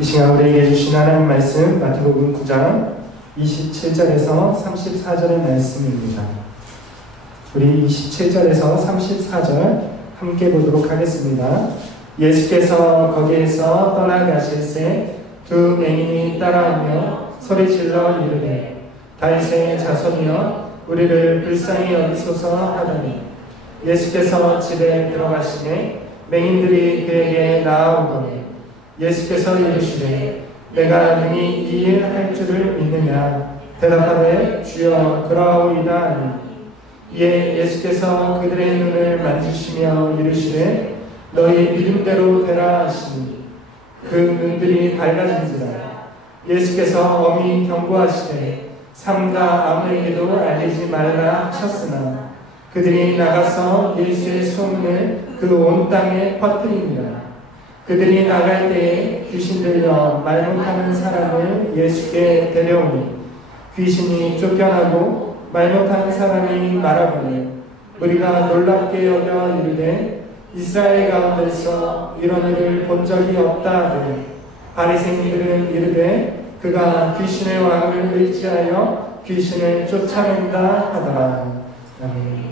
이 시간 우리에게 주신 하나님 말씀 마태복음 9장 27절에서 34절의 말씀입니다. 우리 27절에서 34절 함께 보도록 하겠습니다. 예수께서 거기에서 떠나가실새 두 맹인이 따라오며 소리질러 이르되 다윗의 자손이여 우리를 불쌍히 여기소서 하더니 예수께서 집에 들어가시매 맹인들이 그에게 나아오더니 예수께서 이르시되 내가 능히 이 일 할 줄을 믿느냐 대답하되 주여 그러하오이다 하니 이에 예수께서 그들의 눈을 만지시며 이르시되 너희 믿음대로 되라 하시니 그 눈들이 밝아진지라. 예수께서 엄히 경고하시되 삼가 아무에게도 알리지 말라 하셨으나 그들이 나가서 예수의 소문을 그 온 땅에 퍼뜨리니라. 그들이 나갈 때에 귀신 들려 말 못하는 사람을 예수께 데려오니 귀신이 쫓겨나고 말 못하는 사람이 말하거늘 우리가 놀랍게 여겨 이르되 이스라엘 가운데서 이런 일을 본 적이 없다 하되 바리새인들은 이르되 그가 귀신의 왕을 의지하여 귀신을 쫓아낸다 하더라. 아멘.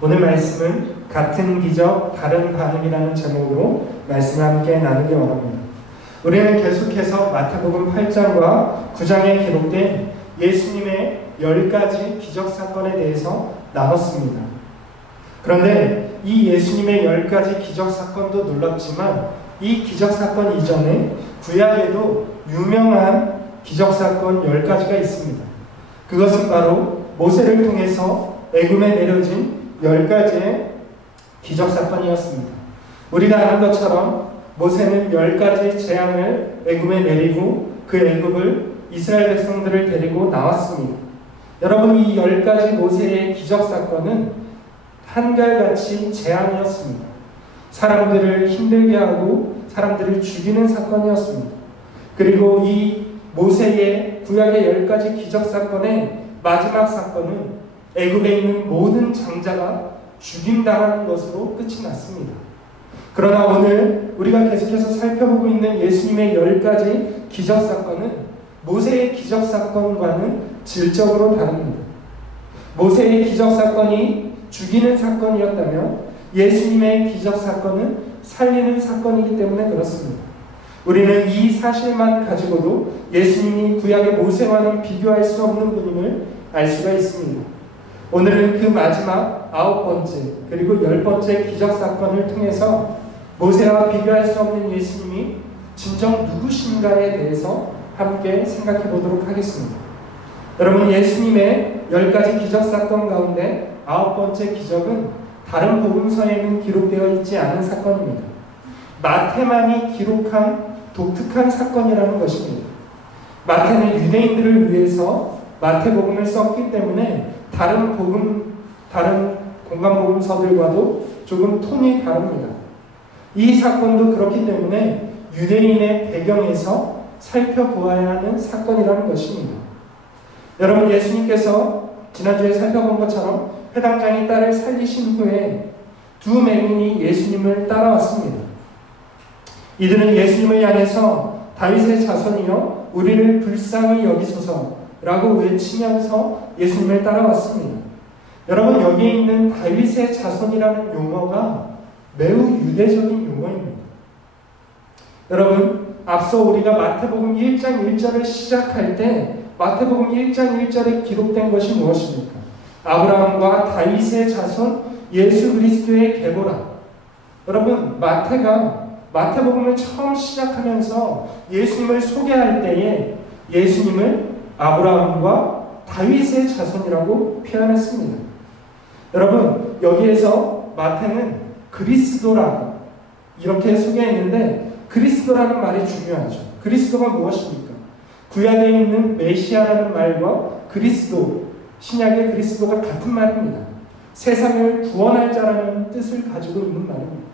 오늘 말씀은 같은 기적 다른 반응이라는 제목으로 말씀을 함께 나누기 원합니다. 우리는 계속해서 마태복음 8장과 9장에 기록된 예수님의 10가지 기적사건에 대해서 나눴습니다. 그런데 이 예수님의 10가지 기적사건도 놀랍지만 이 기적사건 이전에 구약에도 유명한 기적사건 10가지가 있습니다. 그것은 바로 모세를 통해서 애굽에 내려진 10가지의 기적사건이었습니다. 우리가 아는 것처럼 모세는 10가지 재앙을 애굽에 내리고 그 애굽을 이스라엘 백성들을 데리고 나왔습니다. 여러분, 이 10가지 모세의 기적사건은 한결같이 재앙이었습니다. 사람들을 힘들게 하고 사람들을 죽이는 사건이었습니다. 그리고 이 모세의 구약의 10가지 기적사건의 마지막 사건은 애굽에 있는 모든 장자가 죽임당하는 것으로 끝이 났습니다. 그러나 오늘 우리가 계속해서 살펴보고 있는 예수님의 10가지 기적사건은 모세의 기적사건과는 질적으로 다릅니다. 모세의 기적사건이 죽이는 사건이었다면 예수님의 기적사건은 살리는 사건이기 때문에 그렇습니다. 우리는 이 사실만 가지고도 예수님이 구약의 모세와는 비교할 수 없는 분임을 알 수가 있습니다. 오늘은 그 마지막 9번째 그리고 10번째 기적사건을 통해서 모세와 비교할 수 없는 예수님이 진정 누구신가에 대해서 함께 생각해 보도록 하겠습니다. 여러분, 예수님의 10가지 기적사건 가운데 9번째 기적은 다른 복음서에는 기록되어 있지 않은 사건입니다. 마태만이 기록한 독특한 사건이라는 것입니다. 마태는 유대인들을 위해서 마태복음을 썼기 때문에 다른 공간복음서들과도 조금 톤이 다릅니다. 이 사건도 그렇기 때문에 유대인의 배경에서 살펴보아야 하는 사건이라는 것입니다. 여러분, 예수님께서 지난주에 살펴본 것처럼 회당장이 딸을 살리신 후에 두 맹인이 예수님을 따라왔습니다. 이들은 예수님을 향해서 다윗의 자손이여 우리를 불쌍히 여기소서라고 외치면서 예수님을 따라왔습니다. 여러분, 여기에 있는 다윗의 자손이라는 용어가 매우 유대적인 용어입니다. 여러분, 앞서 우리가 마태복음 1장 1절을 시작할 때 마태복음 1장 1절에 기록된 것이 무엇입니까? 아브라함과 다윗의 자손 예수 그리스도의 계보라. 여러분, 마태복음을 처음 시작하면서 예수님을 소개할 때에 예수님을 아브라함과 다윗의 자손이라고 표현했습니다. 여러분, 여기에서 마태는 그리스도라 이렇게 소개했는데 그리스도라는 말이 중요하죠. 그리스도가 무엇입니까? 구약에 있는 메시아라는 말과 그리스도, 신약의 그리스도가 같은 말입니다. 세상을 구원할 자라는 뜻을 가지고 있는 말입니다.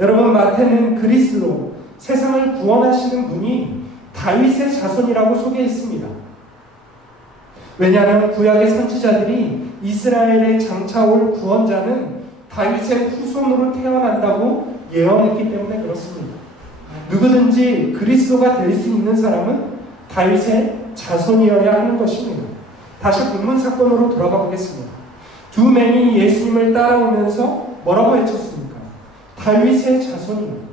여러분, 마태는 그리스도, 세상을 구원하시는 분이 다윗의 자손이라고 소개했습니다. 왜냐하면 구약의 선지자들이 이스라엘에 장차올 구원자는 다윗의 후손으로 태어난다고 예언했기 때문에 그렇습니다. 누구든지 그리스도가 될 수 있는 사람은 다윗의 자손이어야 하는 것입니다. 다시 본문 사건으로 돌아가 보겠습니다. 두 맹인이 예수님을 따라오면서 뭐라고 외쳤습니까? 다윗의 자손이요.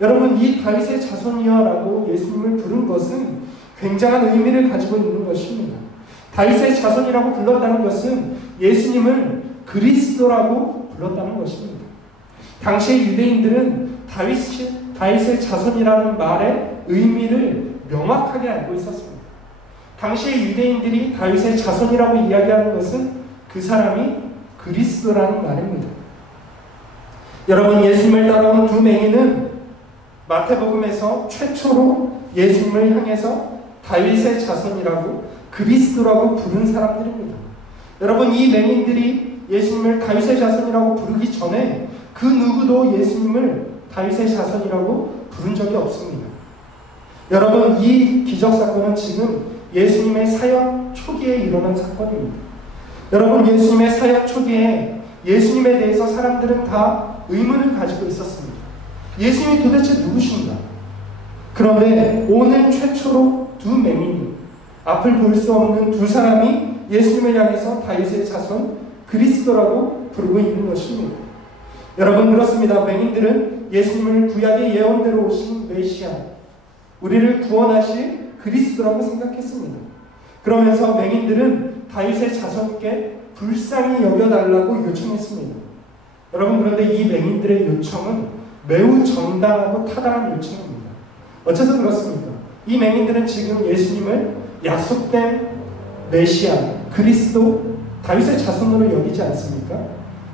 여러분, 이 다윗의 자손이여라고 예수님을 부른 것은 굉장한 의미를 가지고 있는 것입니다. 다윗의 자손이라고 불렀다는 것은 예수님을 그리스도라고 불렀다는 것입니다. 당시의 유대인들은 다윗의 자손이라는 말의 의미를 명확하게 알고 있었습니다. 당시의 유대인들이 다윗의 자손이라고 이야기하는 것은 그 사람이 그리스도라는 말입니다. 여러분, 예수님을 따라온 두 맹인은 마태복음에서 최초로 예수님을 향해서 다윗의 자손이라고 그리스도라고 부른 사람들입니다. 여러분, 이 맹인들이 예수님을 다윗의 자손이라고 부르기 전에 그 누구도 예수님을 다윗의 자손이라고 부른 적이 없습니다. 여러분, 이 기적사건은 지금 예수님의 사역 초기에 일어난 사건입니다. 여러분, 예수님의 사역 초기에 예수님에 대해서 사람들은 다 의문을 가지고 있었습니다. 예수님이 도대체 누구신가? 그런데 오늘 최초로 두 맹인이, 앞을 볼 수 없는 두 사람이 예수님을 향해서 다윗의 자손 그리스도라고 부르고 있는 것입니다. 여러분, 그렇습니다. 맹인들은 예수님을 구약의 예언대로 오신 메시아, 우리를 구원하실 그리스도라고 생각했습니다. 그러면서 맹인들은 다윗의 자손께 불쌍히 여겨달라고 요청했습니다. 여러분, 그런데 이 맹인들의 요청은 매우 정당하고 타당한 요청입니다. 어째서 그렇습니까? 이 맹인들은 지금 예수님을 약속된 메시아, 그리스도, 다윗의 자손으로 여기지 않습니까?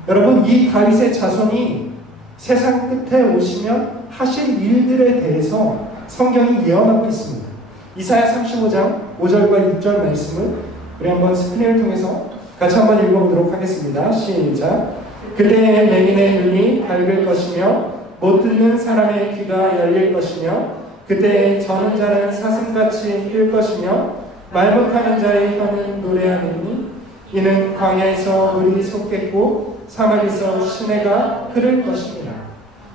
여러분, 이 다윗의 자손이 세상 끝에 오시면 하실 일들에 대해서 성경이 예언하고 있습니다. 이사야 35장 5절과 6절 말씀을 우리 한번 스크린을 통해서 같이 한번 읽어보도록 하겠습니다. 시작. 그때의 맹인의 눈이 밝을 것이며 못 듣는 사람의 귀가 열릴 것이며 그때의 저는 자는 사슴같이 뛸 것이며 말 못하는 자의 혀는 노래하느니 이는 광야에서 물이 솟겠고 사막에서 시내가 흐를 것입니다.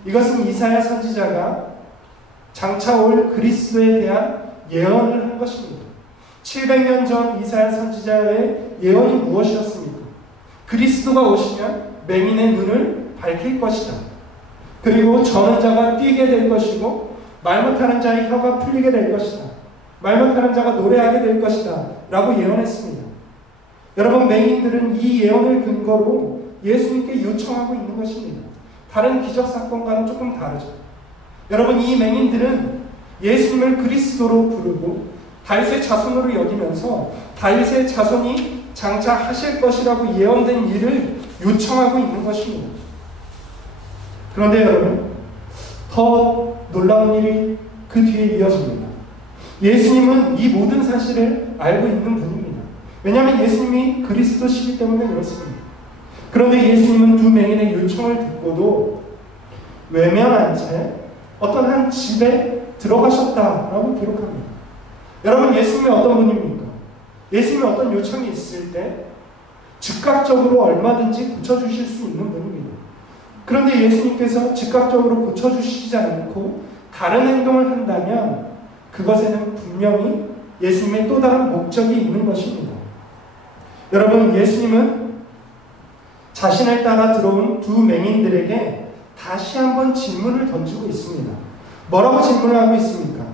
이것은 이사야 선지자가 장차 올 그리스도에 대한 예언을 한 것입니다. 700년 전 이사야 선지자의 예언이 무엇이었습니까? 그리스도가 오시면 맹인의 눈을 밝힐 것이다. 그리고 저는 자가 뛰게 될 것이고 말 못하는 자의 혀가 풀리게 될 것이다. 말 못하는 자가 노래하게 될 것이다. 라고 예언했습니다. 여러분, 맹인들은 이 예언을 근거로 예수님께 요청하고 있는 것입니다. 다른 기적사건과는 조금 다르죠. 여러분, 이 맹인들은 예수님을 그리스도로 부르고 다윗의 자손으로 여기면서 다윗의 자손이 장차 하실 것이라고 예언된 일을 요청하고 있는 것입니다. 그런데 여러분, 더 놀라운 일이 그 뒤에 이어집니다. 예수님은 이 모든 사실을 알고 있는 분입니다. 왜냐하면 예수님이 그리스도시기 때문에 그렇습니다. 그런데 예수님은 두 맹인의 요청을 듣고도 외면한 채 어떤 한 집에 들어가셨다라고 기록합니다. 여러분, 예수님이 어떤 분입니까? 예수님이 어떤 요청이 있을 때 즉각적으로 얼마든지 고쳐주실 수 있는 분입니다. 그런데 예수님께서 즉각적으로 고쳐주시지 않고 다른 행동을 한다면 그것에는 분명히 예수님의 또 다른 목적이 있는 것입니다. 여러분, 예수님은 자신을 따라 들어온 두 맹인들에게 다시 한번 질문을 던지고 있습니다. 뭐라고 질문을 하고 있습니까?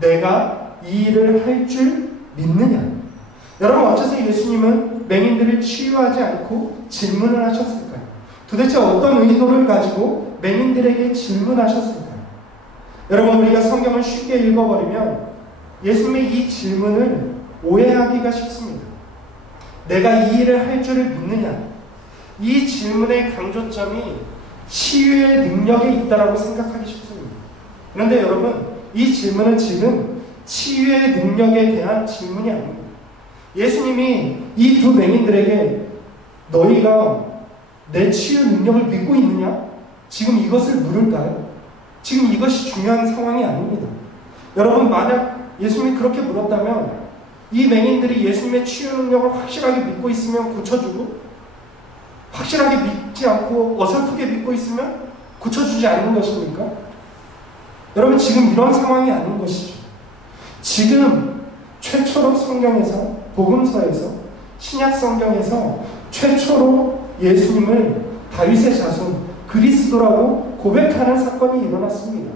내가 이 일을 할 줄 믿느냐? 여러분, 어째서 예수님은 맹인들을 치유하지 않고 질문을 하셨을까요? 도대체 어떤 의도를 가지고 맹인들에게 질문하셨을까요? 여러분, 우리가 성경을 쉽게 읽어버리면 예수님의 이 질문을 오해하기가 쉽습니다. 내가 이 일을 할 줄을 믿느냐? 이 질문의 강조점이 치유의 능력에 있다라고 생각하기 쉽습니다. 그런데 여러분, 이 질문은 지금 치유의 능력에 대한 질문이 아닙니다. 예수님이 이 두 맹인들에게 너희가 내 치유 능력을 믿고 있느냐? 지금 이것을 물을까요? 지금 이것이 중요한 상황이 아닙니다. 여러분, 만약 예수님이 그렇게 물었다면 이 맹인들이 예수님의 치유 능력을 확실하게 믿고 있으면 고쳐주고 확실하게 믿지 않고 어설프게 믿고 있으면 고쳐주지 않는 것입니까? 여러분, 지금 이런 상황이 아닌 것이죠. 지금 최초로 성경에서, 복음서에서, 신약 성경에서 최초로 예수님을 다윗의 자손, 그리스도라고 고백하는 사건이 일어났습니다.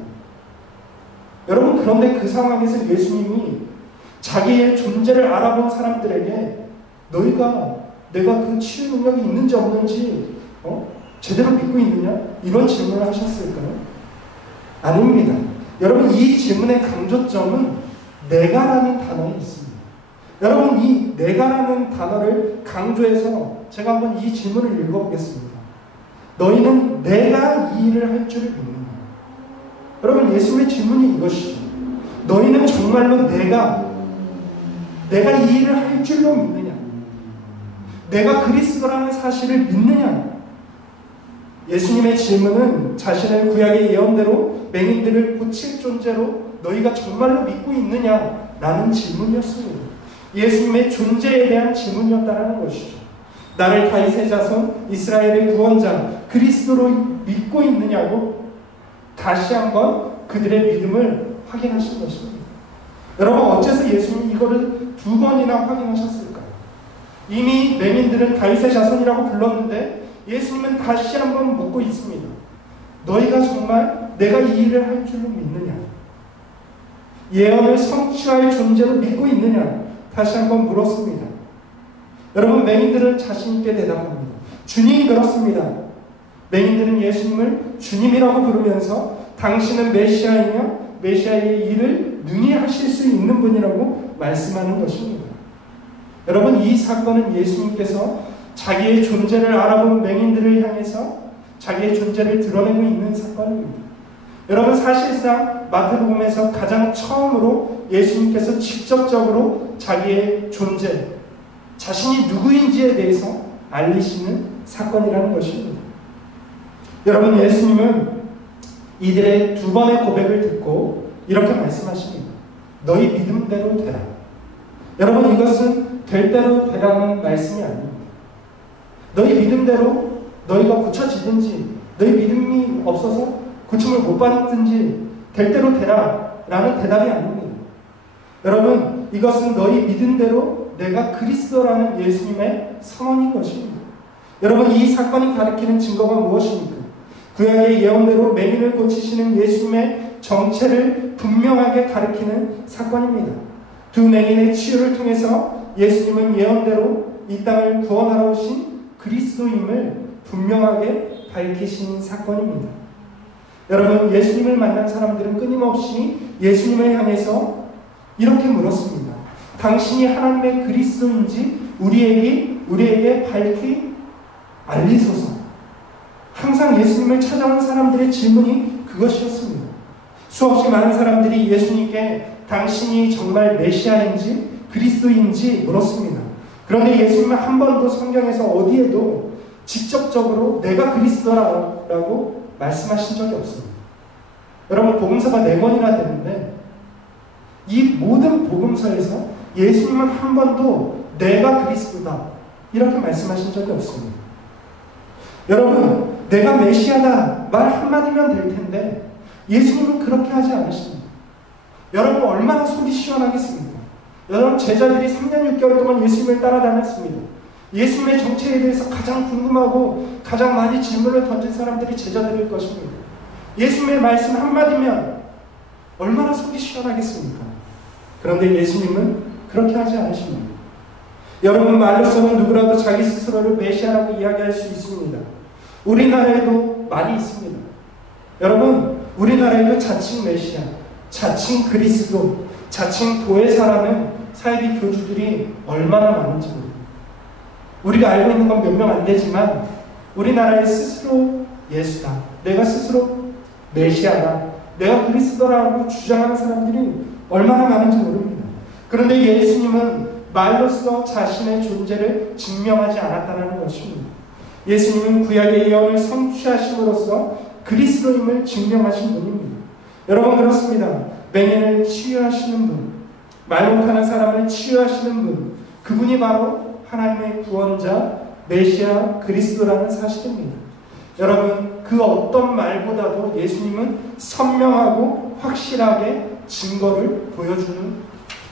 여러분, 그런데 그 상황에서 예수님이 자기의 존재를 알아본 사람들에게 내가 그 치유 능력이 있는지 없는지 제대로 믿고 있느냐? 이런 질문을 하셨을까요? 아닙니다. 여러분, 이 질문의 강조점은 내가라는 단어에 있습니다. 여러분, 이 내가라는 단어를 강조해서 제가 한번 이 질문을 읽어보겠습니다. 너희는 내가 이 일을 할 줄을 믿느냐? 여러분, 예수님의 질문이 이것이죠. 너희는 정말로 내가 이 일을 할 줄로 믿느냐? 내가 그리스도라는 사실을 믿느냐? 예수님의 질문은 자신을 구약의 예언대로 맹인들을 고칠 존재로 너희가 정말로 믿고 있느냐? 라는 질문이었습니다. 예수님의 존재에 대한 질문이었다는 것이죠. 나를 다윗의 자손, 이스라엘의 구원자, 그리스도로 믿고 있느냐고 다시 한번 그들의 믿음을 확인하신 것입니다. 여러분, 어째서 예수님이 이거를 2번이나 확인하셨을까요? 이미 맹인들은 다윗의 자손이라고 불렀는데 예수님은 다시 한번 묻고 있습니다. 너희가 정말 내가 이 일을 할 줄로 믿느냐? 예언을 성취할 존재로 믿고 있느냐? 다시 한번 물었습니다. 여러분, 맹인들은 자신 있게 대답합니다. 주님, 그렇습니다. 맹인들은 예수님을 주님이라고 부르면서 당신은 메시아이며 메시아의 일을 능히 하실 수 있는 분이라고 말씀하는 것입니다. 여러분, 이 사건은 예수님께서 자기의 존재를 알아본 맹인들을 향해서 자기의 존재를 드러내고 있는 사건입니다. 여러분, 사실상 마태복음에서 가장 처음으로 예수님께서 직접적으로 자기의 존재, 자신이 누구인지에 대해서 알리시는 사건이라는 것입니다. 여러분, 예수님은 이들의 2번의 고백을 듣고 이렇게 말씀하십니다. 너희 믿음대로 되라. 여러분, 이것은 될 대로 되라는 말씀이 아닙니다. 너희 믿음대로 너희가 고쳐지든지 너희 믿음이 없어서 고침을 못 받든지 될 대로 되라 라는 대답이 아닙니다. 여러분, 이것은 너희 믿음대로 내가 그리스도라는 예수님의 선언인 것입니다. 여러분, 이 사건이 가리키는 증거가 무엇입니까? 구약의 예언대로 맹인을 고치시는 예수님의 정체를 분명하게 가리키는 사건입니다. 2 맹인의 치유를 통해서 예수님은 예언대로 이 땅을 구원하러 오신 그리스도임을 분명하게 밝히신 사건입니다. 여러분, 예수님을 만난 사람들은 끊임없이 예수님을 향해서 이렇게 물었습니다. 당신이 하나님의 그리스도인지 우리에게 밝히 알리소서. 항상 예수님을 찾아온 사람들의 질문이 그것이었습니다. 수없이 많은 사람들이 예수님께 당신이 정말 메시아인지 그리스도인지 물었습니다. 그런데 예수님은 한 번도 성경에서 어디에도 직접적으로 내가 그리스도라고 말씀하신 적이 없습니다. 여러분, 복음서가 4권이나 되는데 이 모든 복음서에서 예수님은 한 번도 내가 그리스도다 이렇게 말씀하신 적이 없습니다. 여러분, 내가 메시아다 말 한마디면 될 텐데 예수님은 그렇게 하지 않으십니다. 여러분, 얼마나 속이 시원하겠습니까? 여러분, 제자들이 3년 6개월 동안 예수님을 따라다녔습니다. 예수님의 정체에 대해서 가장 궁금하고 가장 많이 질문을 던진 사람들이 제자들일 것입니다. 예수님의 말씀 한마디면 얼마나 속이 시원하겠습니까? 그런데 예수님은 그렇게 하지 않으십니다. 여러분, 말로서는 누구라도 자기 스스로를 메시아라고 이야기할 수 있습니다. 우리나라에도 많이 있습니다. 여러분, 우리나라에도 자칭 메시아, 자칭 그리스도, 자칭 도회사라는 사이비 교주들이 얼마나 많은지 모릅니다. 우리가 알고 있는 건 몇 명 안 되지만 우리나라에 스스로 예수다, 내가 스스로 메시아다, 내가 그리스도라고 주장하는 사람들이 얼마나 많은지 모릅니다. 그런데 예수님은 말로써 자신의 존재를 증명하지 않았다는 것입니다. 예수님은 구약의 예언을 성취하심으로써 그리스도임을 증명하신 분입니다. 여러분, 그렇습니다. 맹인을 치유하시는 분, 말 못하는 사람을 치유하시는 분, 그분이 바로 하나님의 구원자 메시아 그리스도라는 사실입니다. 여러분, 그 어떤 말보다도 예수님은 선명하고 확실하게 증거를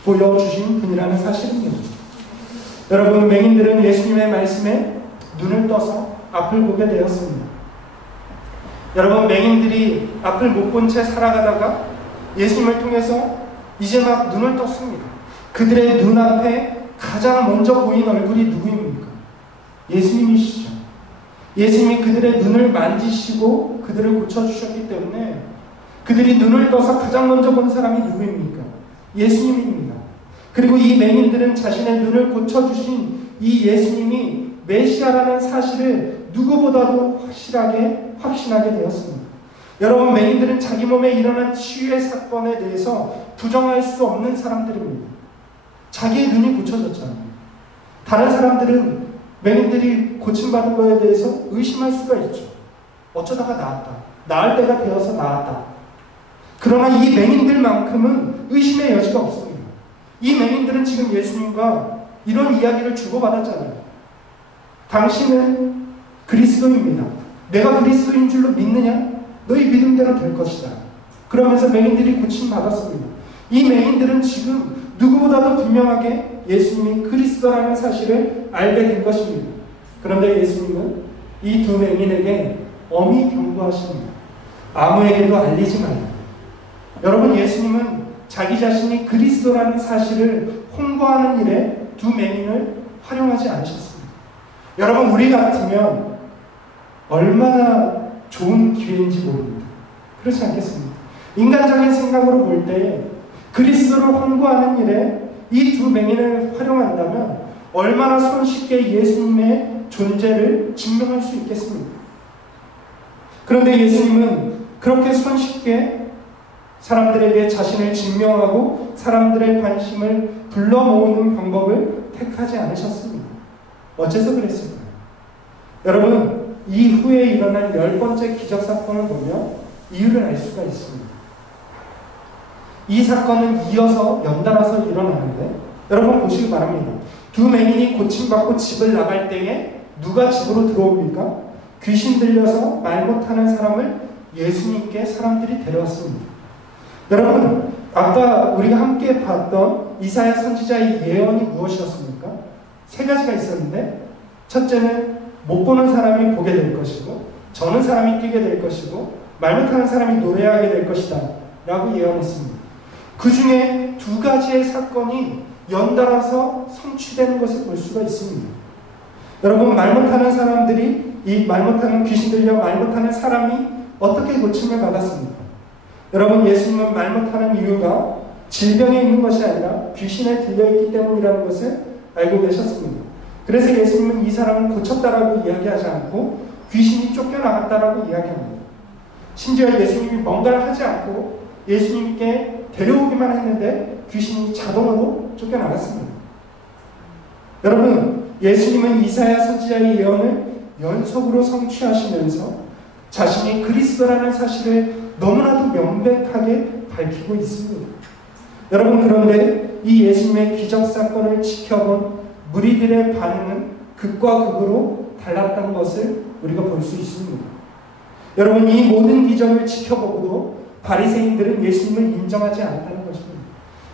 보여주신 분이라는 사실입니다. 여러분, 맹인들은 예수님의 말씀에 눈을 떠서 앞을 보게 되었습니다. 여러분, 맹인들이 앞을 못 본 채 살아가다가 예수님을 통해서 이제 막 눈을 떴습니다. 그들의 눈앞에 가장 먼저 보인 얼굴이 누구입니까? 예수님이시죠. 예수님이 그들의 눈을 만지시고 그들을 고쳐주셨기 때문에 그들이 눈을 떠서 가장 먼저 본 사람이 누구입니까? 예수님입니다. 그리고 이 맹인들은 자신의 눈을 고쳐주신 이 예수님이 메시아라는 사실을 누구보다도 확신하게 되었습니다. 여러분, 맹인들은 자기 몸에 일어난 치유의 사건에 대해서 부정할 수 없는 사람들입니다. 자기의 눈이 고쳐졌잖아요. 다른 사람들은 맹인들이 고침받은 것에 대해서 의심할 수가 있죠. 어쩌다가 나았다. 나을 때가 되어서 나았다. 그러나 이 맹인들만큼은 의심의 여지가 없습니다. 이 맹인들은 지금 예수님과 이런 이야기를 주고받았잖아요. 당신은 그리스도입니다. 내가 그리스도인 줄로 믿느냐? 너희 믿음대로 될 것이다. 그러면서 맹인들이 고침받았습니다. 이 맹인들은 지금 누구보다도 분명하게 예수님이 그리스도라는 사실을 알게 된 것입니다. 그런데 예수님은 이 두 맹인에게 엄히 경고하십니다. 아무에게도 알리지 말라. 여러분, 예수님은 자기 자신이 그리스도라는 사실을 홍보하는 일에 두 맹인을 활용하지 않으셨습니다. 여러분, 우리 같으면 얼마나 좋은 기회인지 모릅니다. 그렇지 않겠습니까? 인간적인 생각으로 볼 때 그리스도를 홍보하는 일에 이 두 맹인을 활용한다면 얼마나 손쉽게 예수님의 존재를 증명할 수 있겠습니까? 그런데 예수님은 그렇게 손쉽게 사람들에게 자신을 증명하고 사람들의 관심을 불러 모으는 방법을 택하지 않으셨습니다. 어째서 그랬을까요? 여러분, 이후에 일어난 10번째 기적사건을 보면 이유를 알 수가 있습니다. 이 사건은 이어서 연달아서 일어나는데 여러분 보시기 바랍니다. 두 맹인이 고침받고 집을 나갈 때에 누가 집으로 들어옵니까? 귀신 들려서 말 못하는 사람을 예수님께 사람들이 데려왔습니다. 여러분, 아까 우리가 함께 봤던 이사야 선지자의 예언이 무엇이었습니까? 세 가지가 있었는데, 첫째는 못 보는 사람이 보게 될 것이고, 저는 사람이 뛰게 될 것이고, 말 못하는 사람이 노래하게 될 것이다 라고 예언했습니다. 그 중에 두 가지의 사건이 연달아서 성취되는 것을 볼 수가 있습니다. 여러분, 말 못하는 사람들이, 이 말 못하는 귀신 들려 말 못하는 사람이 어떻게 고침을 받았습니까? 여러분, 예수님은 말 못하는 이유가 질병에 있는 것이 아니라 귀신에 들려있기 때문이라는 것을 알고 계셨습니다. 그래서 예수님은 이 사람을 고쳤다라고 이야기하지 않고 귀신이 쫓겨나갔다라고 이야기합니다. 심지어 예수님이 뭔가를 하지 않고 예수님께 데려오기만 했는데 귀신이 자동으로 쫓겨나갔습니다. 여러분, 예수님은 이사야 선지자의 예언을 연속으로 성취하시면서 자신이 그리스도라는 사실을 너무나도 명백하게 밝히고 있습니다. 여러분, 그런데 이 예수님의 기적사건을 지켜본 무리들의 반응은 극과 극으로 달랐던 것을 우리가 볼 수 있습니다. 여러분, 이 모든 기적을 지켜보고도 바리새인들은 예수님을 인정하지 않았다는 것입니다.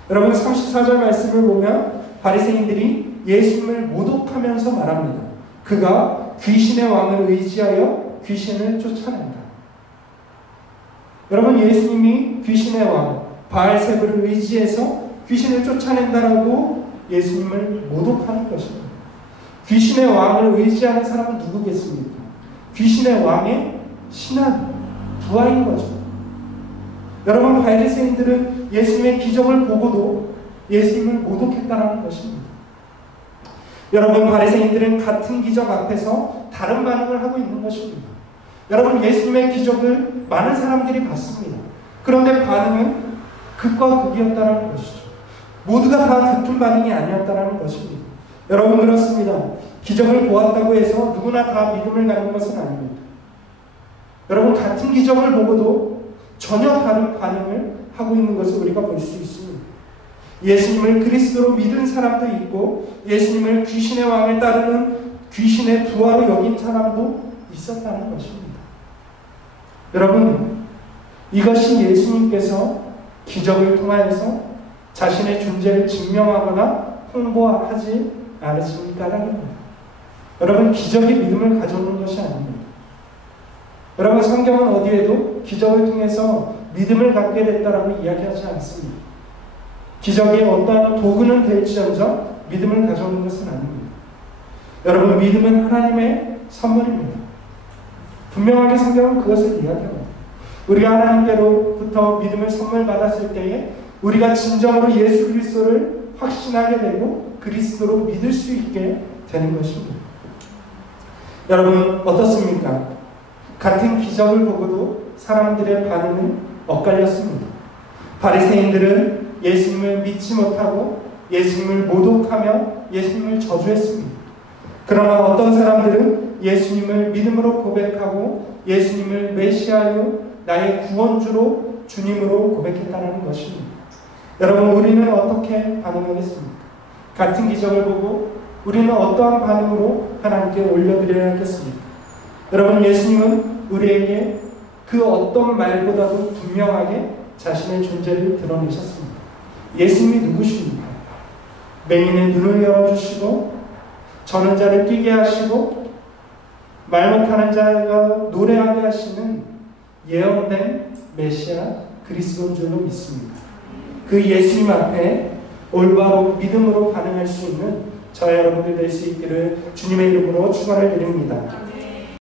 여러분, 34절 말씀을 보면 바리새인들이 예수님을 모독하면서 말합니다. 그가 귀신의 왕을 의지하여 귀신을 쫓아낸다. 여러분, 예수님이 귀신의 왕 바알세불을 의지해서 귀신을 쫓아낸다라고 예수님을 모독하는 것입니다. 귀신의 왕을 의지하는 사람은 누구겠습니까? 귀신의 왕의 신한 부하인 거죠. 여러분, 바리새인들은 예수님의 기적을 보고도 예수님을 모독했다는 것입니다. 여러분, 바리새인들은 같은 기적 앞에서 다른 반응을 하고 있는 것입니다. 여러분, 예수님의 기적을 많은 사람들이 봤습니다. 그런데 반응은 극과 극이었다는 것이죠. 모두가 다 같은 반응이 아니었다는 것입니다. 여러분, 그렇습니다. 기적을 보았다고 해서 누구나 다 믿음을 갖는 것은 아닙니다. 여러분, 같은 기적을 보고도 전혀 다른 반응을 하고 있는 것을 우리가 볼 수 있습니다. 예수님을 그리스도로 믿은 사람도 있고 예수님을 귀신의 왕을 따르는 귀신의 부하로 여긴 사람도 있었다는 것입니다. 여러분, 이것이 예수님께서 기적을 통하여서 자신의 존재를 증명하거나 홍보하지 않으십니까? 라는 여러분, 기적이 믿음을 가져오는 것이 아닙니다. 여러분, 성경은 어디에도 기적을 통해서 믿음을 갖게 됐다라고 이야기하지 않습니다. 기적이 어떠한 도구는 될지언정 믿음을 가져오는 것은 아닙니다. 여러분, 믿음은 하나님의 선물입니다. 분명하게 성경은 그것을 이야기합니다. 우리가 하나님께로부터 믿음을 선물 받았을 때에 우리가 진정으로 예수 그리스도를 확신하게 되고 그리스도로 믿을 수 있게 되는 것입니다. 여러분, 어떻습니까? 같은 기적을 보고도 사람들의 반응은 엇갈렸습니다. 바리새인들은 예수님을 믿지 못하고 예수님을 모독하며 예수님을 저주했습니다. 그러나 어떤 사람들은 예수님을 믿음으로 고백하고 예수님을 메시아요 나의 구원주로 주님으로 고백했다는 것입니다. 여러분, 우리는 어떻게 반응하겠습니까? 같은 기적을 보고 우리는 어떠한 반응으로 하나님께 올려드려야 하겠습니까? 여러분, 예수님은 우리에게 그 어떤 말보다도 분명하게 자신의 존재를 드러내셨습니다. 예수님이 누구십니까? 맹인의 눈을 열어주시고 저는 자를 뛰게 하시고 말 못하는 자가 노래하게 하시는 예언된 메시아 그리스도인 줄로 믿습니다. 그 예수님 앞에 올바로 믿음으로 반응할 수 있는 저와 여러분들 될 수 있기를 주님의 이름으로 축원을 드립니다.